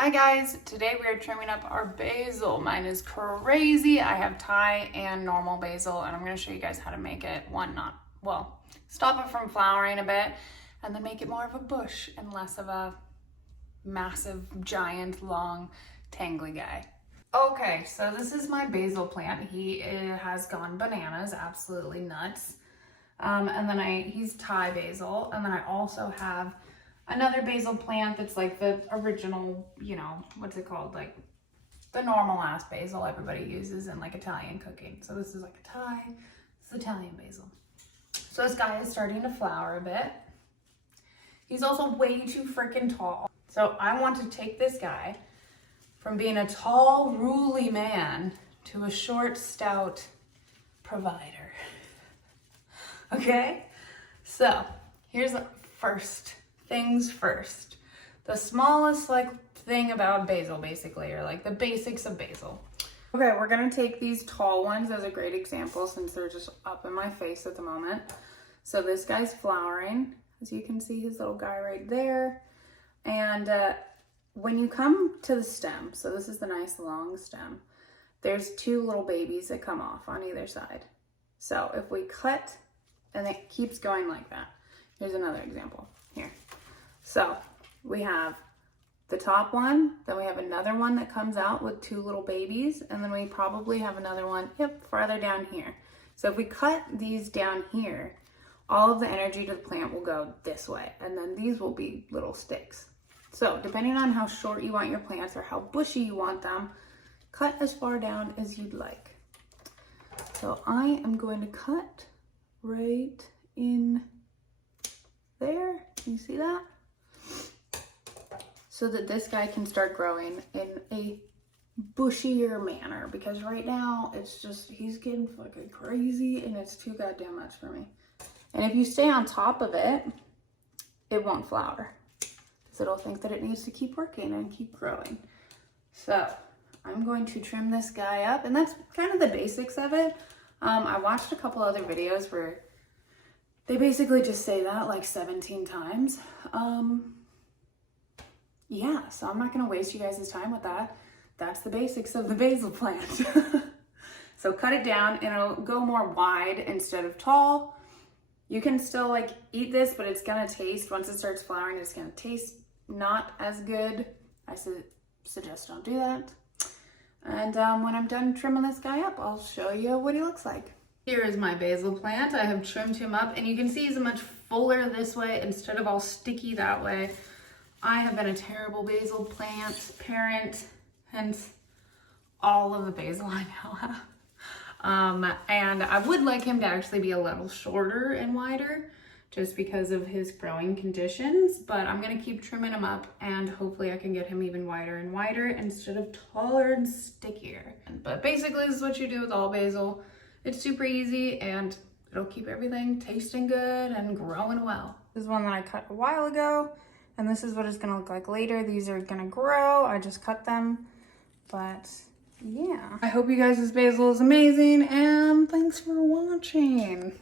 Hi guys, today we are trimming up our basil. Mine is crazy. I have Thai and normal basil and I'm going to show you guys how to make it stop it from flowering a bit and then make it more of a bush and less of a massive, giant, long, tangly guy. Okay, so this is my basil plant. He has gone bananas, absolutely nuts. And then he's Thai basil, and then I also have another basil plant that's like the original, what's it called? Like the normal ass basil everybody uses in like Italian cooking. So this is like a Thai, it's Italian basil. So this guy is starting to flower a bit. He's also way too freaking tall. So I want to take this guy from being a tall, ruly man to a short, stout provider. Okay? So here's the first things first. The smallest thing about basil basically, or like the basics of basil. Okay, we're gonna take these tall ones as a great example since they're just up in my face at the moment. So this guy's flowering. As you can see, his little guy right there. And when you come to the stem, so this is the nice long stem, there's two little babies that come off on either side. So if we cut, and it keeps going like that. Here's another example here. So we have the top one, then we have another one that comes out with two little babies, and then we probably have another one, farther down here. So if we cut these down here, all of the energy to the plant will go this way, and then these will be little sticks. So depending on how short you want your plants or how bushy you want them, cut as far down as you'd like. So I am going to cut right in there. Can you see that? So that this guy can start growing in a bushier manner, because right now it's just, he's getting fucking crazy and it's too goddamn much for me. And if you stay on top of it, it won't flower because it'll think that it needs to keep working and keep growing. So I'm going to trim this guy up, and that's kind of the basics of it. I watched a couple other videos where they basically just say that like 17 times. Yeah, so I'm not gonna waste you guys' time with that. That's the basics of the basil plant. So cut it down and it'll go more wide instead of tall. You can still eat this, but it's gonna taste, once it starts flowering, it's gonna taste not as good. I suggest don't do that. And when I'm done trimming this guy up, I'll show you what he looks like. Here is my basil plant. I have trimmed him up, and you can see he's much fuller this way instead of all sticky that way. I have been a terrible basil plant parent, hence all of the basil I now have. And I would like him to actually be a little shorter and wider just because of his growing conditions, but I'm gonna keep trimming him up and hopefully I can get him even wider and wider instead of taller and stickier. But basically this is what you do with all basil. It's super easy and it'll keep everything tasting good and growing well. This is one that I cut a while ago, and this is what it's gonna look like later. These are gonna grow, I just cut them, but yeah. I hope you guys' basil is amazing, and thanks for watching.